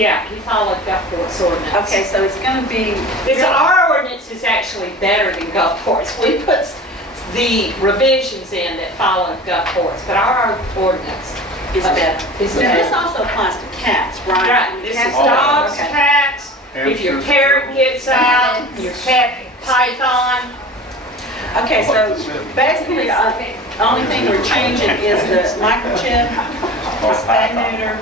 Yeah, he followed Gulfport's ordinance. Okay, so it's gonna be. Our ordinance is actually better than Gulfport's. We put the revisions in that followed Gulfport's, but our ordinance Is better. is Now, this better. also applies to cats, right? Right, this is Cats- dogs, Okay. cats, if your Hamsters. parrot gets out, your cat python. Okay, so basically, the only thing we're changing is the microchip, the spay neuter,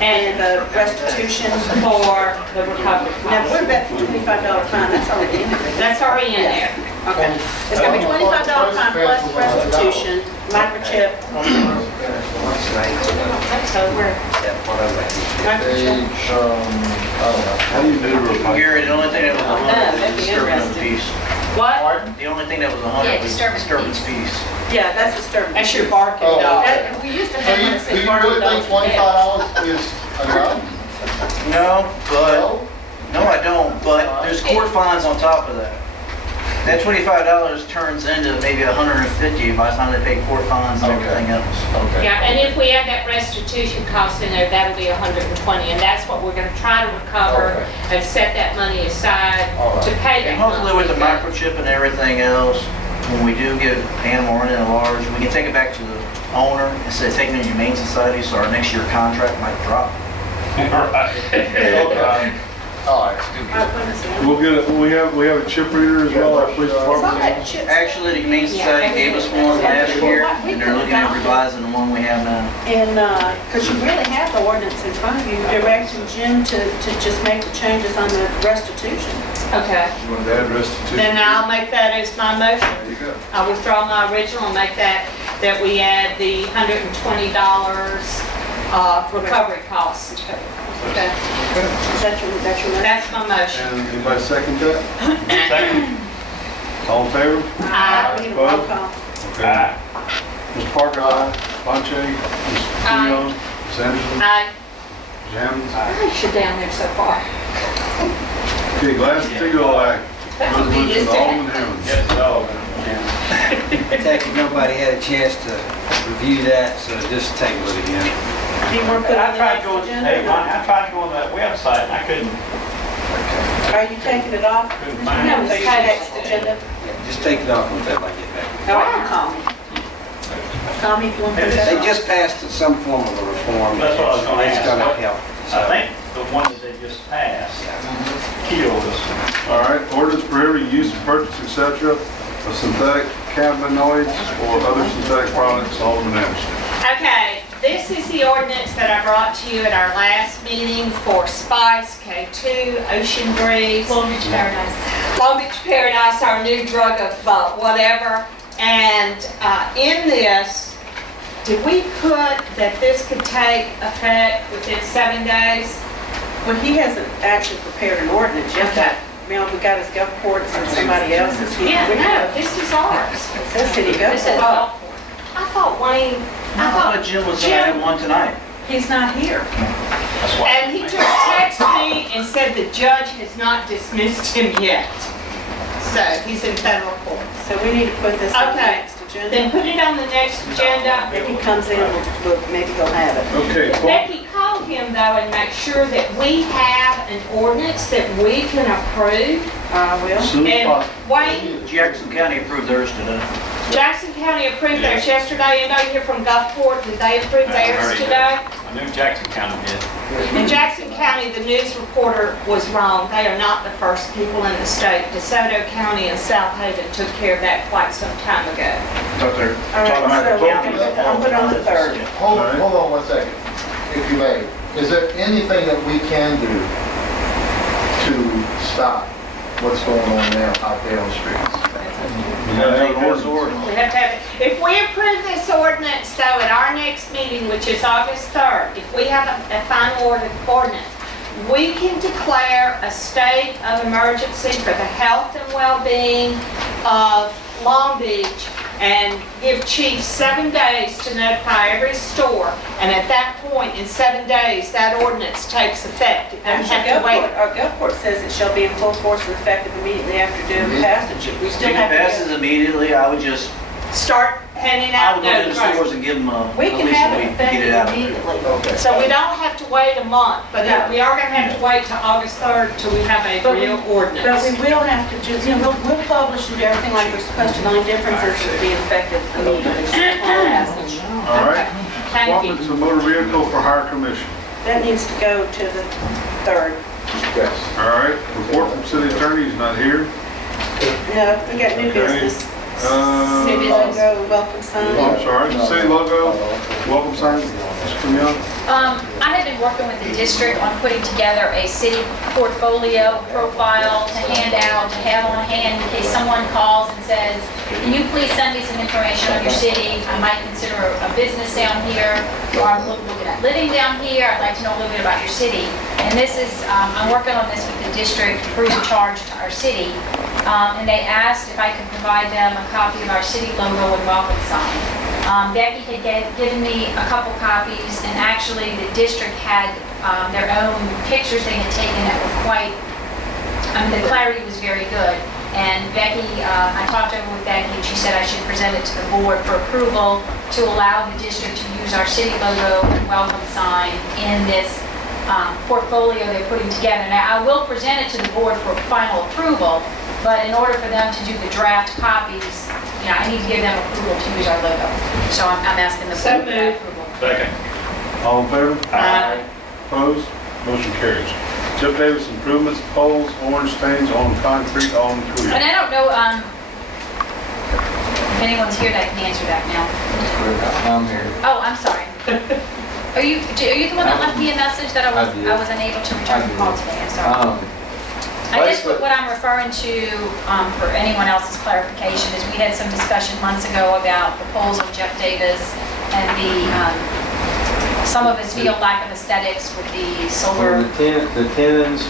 and the restitution. For the recovery Now, cost. what about the $25 fine? That's already in there. That's already in there. Okay. It's gonna be $25 fine plus restitution, microchip, So we're, microchip. How do you do real Gary, the only thing that was a hundred that'd was be disturbance of interesting. peace. what? The only thing that was a hundred was disturbance fees. Yeah, that's disturbing. That's your barking Oh. dog. We used to So have one you, that do said you barking really dogs. think $25 is enough? No, but, No? no, I don't, but there's court fines on top of that. That $25 turns into maybe $150 by the time they pay court fines and Okay. everything else. Okay. Yeah, and if we add that restitution cost in there, that'll be 120, and that's what we're gonna try to recover and set that money aside All right. to pay that. And hopefully with the money. microchip and everything else, when we do get an animal running at large, we can take it back to the owner instead of taking it to Humane Society, so our next year contract might drop. All right. We'll get it, we have a chip reader as well, our police It's all department. that chip. Actually, the Humane Society gave us one last year, and they're looking at revising the one we have now. And, because you really have the ordinance in front of you, directing Jim to just make the changes on the restitution. Okay, You want to add restitution? then I'll make that as my motion. There you go. I'll withdraw my original and make that we add the $120 recovery cost. Okay. Is that your motion? That's my motion. And anybody second that? All in favor? We need a roll call. Okay. Mr. Parker, aye. Panche, Ms. Aye. Keon, Ms. Anderson, I Janice. gosh, you're down there so far. Okay, Glass-Steagall Act, resolution of Alderman Hammond. Technically, nobody had a chance to review that, so just table it again. Do you want to put it on I the tried next going, agenda? hey, I tried to go on that website and I couldn't Are you taking it off? find No, it. So your next agenda? Yeah, just take it off until I get back. All right, you call me. Call me if you want to put that They on. just passed some form of a reform. That's what I was gonna It's ask. gonna help. I think the one that they just passed killed us. All right, ordinance prohibiting use of purchase, etc. of synthetic cannabinoids or other synthetic products, Alderman Anderson. Okay, this is the ordinance that I brought to you at our last meeting for Spice, K2, Ocean Breeze. Long Beach Paradise. Long Beach Paradise, our new drug of whatever. And in this, did we put that this could take effect within 7 days? Well, he hasn't actually prepared an ordinance yet. Okay. You know, we got his Gulfport and somebody else's. Yeah, no, this is ours. It says City This is Gulfport. I thought Wayne, I thought Jim was gonna have one tonight. He's not here. That's why. and he just texted me and said the judge has not dismissed him yet. So he's in federal court. So we need to put this on the Okay. next agenda. Then put it on the next agenda. If he comes in, maybe he'll have it. Okay, Becky, call him though and make sure that we have an ordinance that we can approve. I will. soon as And possible. Wayne, Jackson County approved theirs today. Jackson County approved theirs yesterday. Anybody here from Gulfport, did they approve theirs today? I knew Jackson County did. In Jackson County, the news reporter was wrong. They are not the first people in the state. DeSoto County and South Haven took care of that quite some time ago. Thought they're All right, talking about the so county. I'll put it on the 3rd. Hold All right. on one second, if you may. Is there anything that we can do to stop what's going on now out there on the streets? We gotta have an Take this ordinance. We have to have, if we approve this ordinance though at our next meeting, which is August 3rd, if we have a final ordinance, we can declare a state of emergency for the health and well-being of Long Beach and give chief 7 days to notify every store. And at that point, in 7 days, that ordinance takes effect. It doesn't have to wait. Our Gulfport says it shall be in full force and effective immediately after due passage. We If still it have to. passes immediately, I would just start handing I out would go to the notices. stores and give them We at can least have a it week to get it effective out. immediately. Okay. So we don't have to wait a month, but No. we are gonna have to wait till August 3rd till we have a But we- real But we ordinance. will have to just, we'll publish and do everything like we're supposed to. The only difference is it'll be effective immediately upon passage. All right. Thank you. Appointments of motor vehicle for hire commission. That needs to go to the 3rd. Yes. All right, report from city attorney, he's not here. No, we got new Okay. business. New business. Logo, welcome sign. I'm sorry, city logo, welcome sign, Mr. Cunyon. I have been working with the district on putting together a city portfolio profile to hand out, to have on hand in case someone calls and says, can you please send me some information on your city? I might consider a business down here, or I'm looking at living down here. I'd like to know a little bit about your city. And this is, I'm working on this with the district, free of charge to our city. And they asked if I could provide them a copy of our city logo and welcome sign. Becky had given me a couple copies, and actually the district had their own pictures they had taken that were quite, the clarity was very good. And Becky, I talked over with Becky, and she said I should present it to the board for approval to allow the district to use our city logo and welcome sign in this portfolio they're putting together. Now, I will present it to the board for final approval, but in order for them to do the draft copies, I need to give them approval to use our logo. So I'm asking the So board for that moved. approval. Second. All in favor? Aye. Opposed? Motion carries. Jeff Davis improvements, poles, orange stains on concrete, all in And Tuya. I don't know if anyone's here that can answer that now. I'm here. Oh, I'm sorry. Are you the one that left me a message that I did. I was unable to return the call today? I'm sorry. I guess basically- what I'm referring to, for anyone else's clarification, is we had some discussion months ago about the polls of Jeff Davis and some of us feel lack of aesthetics with the solar. The tenants,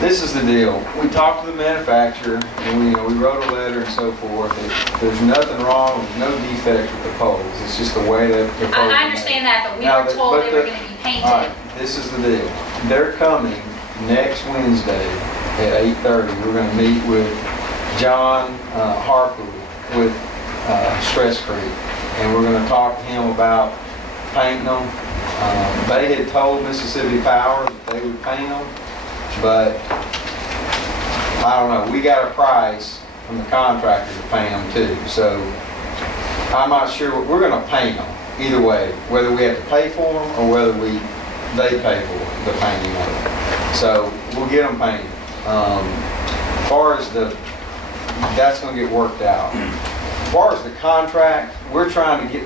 this is the deal. We talked to the manufacturer, and we wrote a letter and so forth. There's nothing wrong, there's no defects with the poles. It's just the way that the poles are I made. understand that, but we Now, were told but they were the- going to be All painted. right, this is the deal. They're coming next Wednesday at 8:30. We're going to meet with John Harper with Stress Creek, and we're going to talk to him about painting them. They had told Mississippi Power that they would paint them, but I don't know. We got a price from the contractor to paint them too, so I'm not sure. We're going to paint them either way, whether we have to pay for them or whether they pay for the painting of them. So we'll get them painted. As far as that's going to get worked out. As far as the contract, we're trying to get,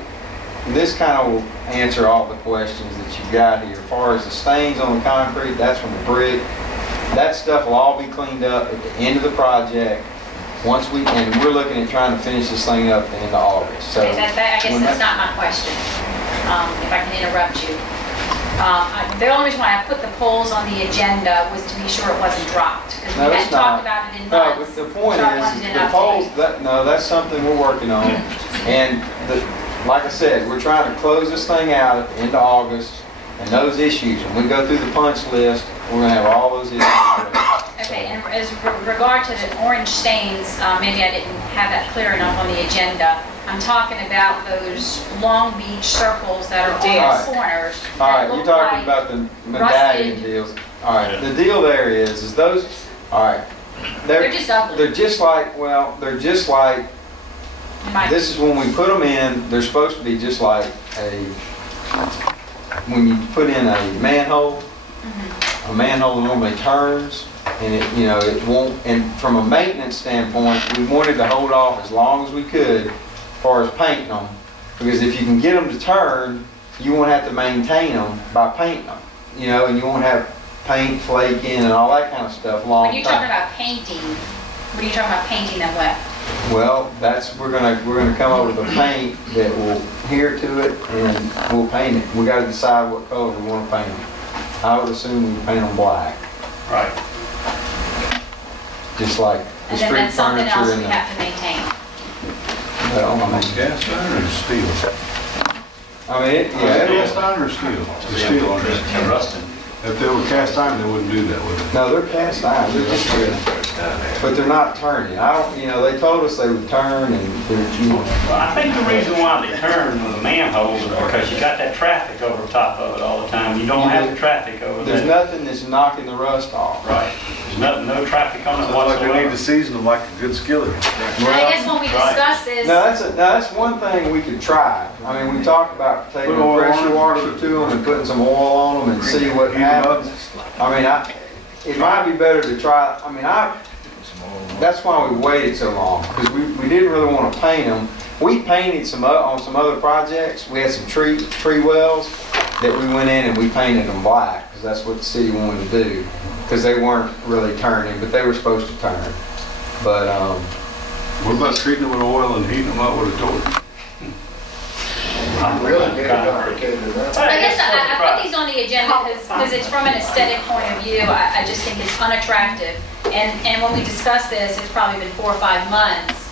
this kind of will answer all the questions that you've got here. As far as the stains on the concrete, that's from the brick. That stuff will all be cleaned up at the end of the project. And we're looking at trying to finish this thing up at the end of August. So Okay, I guess when that's that- not my question, if I can interrupt you. The only reason why I put the polls on the agenda was to be sure it wasn't dropped, because we No, hadn't it's not. talked about it in No, months. but the point So I is, wanted an the update. polls, that's something we're working on. And like I said, we're trying to close this thing out at the end of August, and those issues, when we go through the punch list, we're gonna have all those issues addressed. Okay, and as regard to the orange stains, maybe I didn't have that clear enough on the agenda. I'm talking about those Long Beach circles that are on Yes. the corners. All that right, look you're talking like- about the medallion rusted. deals. All right, the deal there is those, all right. They're just ugly. They're just like, in my- this is when we put them in, they're supposed to be just like when you put in a manhole, a manhole normally turns, and it won't, and from a maintenance standpoint, we wanted to hold off as long as we could as far as painting them, because if you can get them to turn, you won't have to maintain them by painting them, and you won't have paint flaking and all that kind of stuff long When you're talking term. about painting, what are you talking about painting them with? Well, we're gonna come up with a paint that will adhere to it, and we'll paint it. We gotta decide what color we wanna paint them. I would assume we would paint them black, Right. just like the And then street that's something else furniture we and have to maintain. well, Cast iron or steel? yeah, Cast iron or steel? The steel on it. Rusted. If they were cast iron, they wouldn't do that, would they? No, they're cast iron, they're just but they're not turning. I don't, they told us they would turn and they're, Well, I think the reason why they turn with a manhole is because you got that traffic over top of it all the time. You don't have the traffic over there's there. nothing that's knocking the rust off. Right. There's no traffic on it Sounds like they need whatsoever. to season them like a good skillet. And I guess when we discuss this, Now, that's one thing we could try. I mean, we talked about taking Put a oil on pressure it. washer to them and putting some oil on them and see what Heat 'em up. happens. I mean, it might be better to try, that's why we waited so long, because we didn't really want to paint them. We painted on some other projects, we had some tree wells that we went in and we painted them black, because that's what the city wanted to do, because they weren't really turning, but they were supposed to turn. But, What about treating them with oil and heating them up with a torch? Really getting complicated, huh? I guess I put these on the agenda because it's from an aesthetic point of view. I just think it's unattractive. And when we discussed this, it's probably been 4 or 5 months.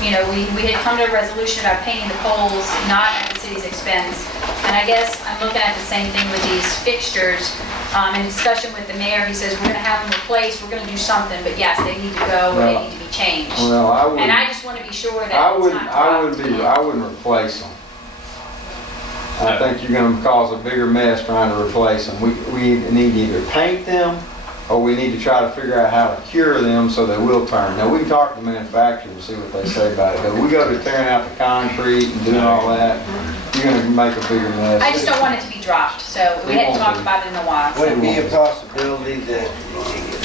We had come to a resolution about painting the poles not at the city's expense. And I guess I'm looking at the same thing with these fixtures. In discussion with the mayor, he says, we're gonna have them replaced, we're gonna do something, but yes, they need to go, and they need to be changed. well, I would. And I just wanna be sure that I it's wouldn't, not I wouldn't replace them. I think you're gonna cause a bigger mess trying to replace them. We need to either paint them, or we need to try to figure out how to cure them so they will turn. Now, we can talk to the manufacturer and see what they say about it, but we go to tearing out the concrete and doing all that, you're gonna make a bigger mess. I just don't want it to be dropped, so we hadn't talked about it in a while. Would it be a possibility that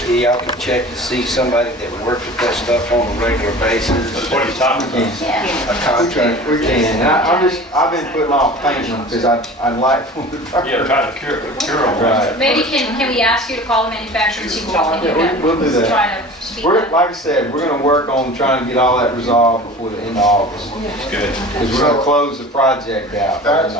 y'all could check to see somebody that works with that stuff on a regular basis? What are you talking We about? can. Yeah. A contract? We can, and I've been putting off painting them because I'd like them to turn. Yeah, try to cure them. Right. Maybe can we ask you to call the manufacturer and see what we can do? Yeah, we'll do that. Try to speed We're, up. like I said, we're gonna work on trying to get all that resolved before the end of August. Good. Because we're gonna close the project out. That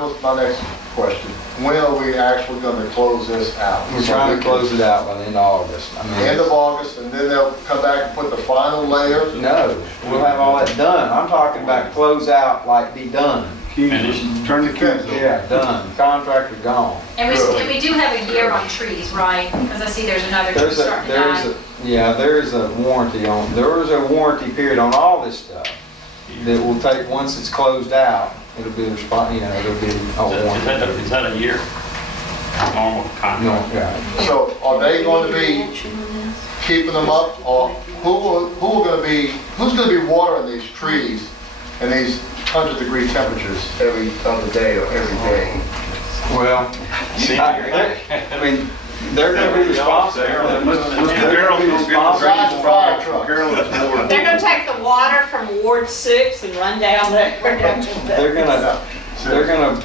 was my next question. When are we actually gonna close this out? We're trying to close it out by the end of August. I mean, End of August, and then they'll come back and put the final layer? no, we'll have all that done. I'm talking about close out, like be done. Keys, turn the keys over. Yeah, done. Contractor gone. And we do have a year on trees, right? Because I see there's another tree There's starting to die. there is a warranty period on all this stuff that will take, once it's closed out, it'll be there'll be a warranty. Is that a year? Normal No, contract? yeah. So are they going to be keeping them up, or who's gonna be watering these trees in these 100-degree temperatures every other day or every day? Well, I mean, they're gonna be responsible. Mr. Carroll's gonna get the Besides the fire drainage truck. Carroll's more. They're gonna take the water from Ward 6 and run down there. They're gonna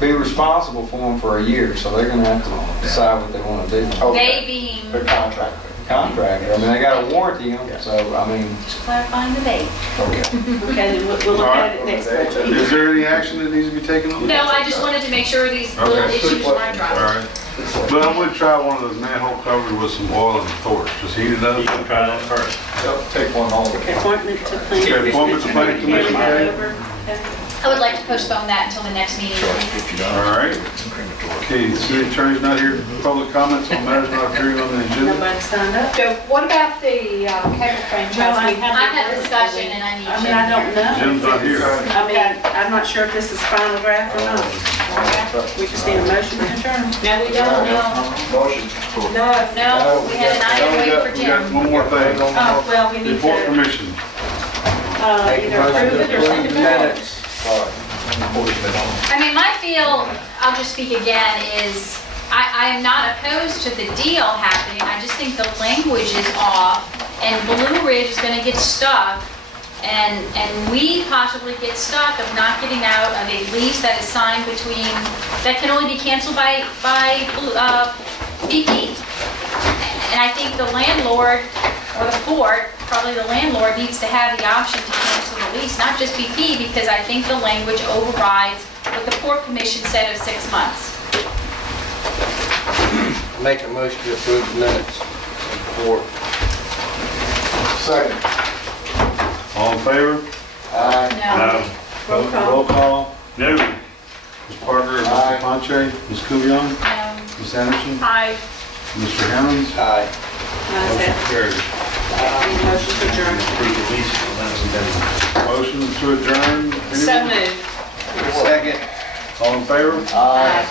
be responsible for them for a year, so they're gonna have to decide what they wanna do. Okay. They being, The contractor. Contractor, I mean, they got a warranty on them, so, I mean, just clarifying the date. Okay. Okay, then we'll look at it next budget. Is there any action that needs to be taken on No, that? I just wanted to make sure these little Okay. issues were All addressed. right. But I would try one of those manhole covers with some oil and a torch, just heat it up. You can try that first. Yep, take one home. Appointment to planning. Okay, appointment to planning commission, okay? I would like to postpone that until the next meeting. All right. Okay, the city attorney's not here. Public comments on matters not appearing on the agenda. Nobody signed up? So what about the cable franchise? We I had discussion and I need I mean, I you. don't know. Jim's not here. I mean, I'm not sure if this is final draft or not. We just need a motion to adjourn. No, we don't know. Motion. No, we had an item We waiting got for we got Jim. one more thing. Oh, well, we need Report to commission. either approve it or send it back. I mean, my feel, I'll just speak again, is I am not opposed to the deal happening. I just think the language is off and Blue Ridge is gonna get stuck and we possibly get stuck of not getting out of a lease that is signed between, that can only be canceled by BP. And I think the landlord or the port, probably the landlord, needs to have the option to cancel the lease, not just BP, because I think the language overrides what the port commission said of 6 months. Make a motion to approve the minutes of the board. Second. All in favor? Aye. No. Roll call. Roll call. No. Ms. Parker, Aye. Mr. Panche, Ms. Kuvion, Um, Ms. Anderson, Aye. Mr. Hammonds. Aye. Motion carried. Motion to adjourn. Motion to adjourn. So Anyone? moved. Second. All in favor? Aye.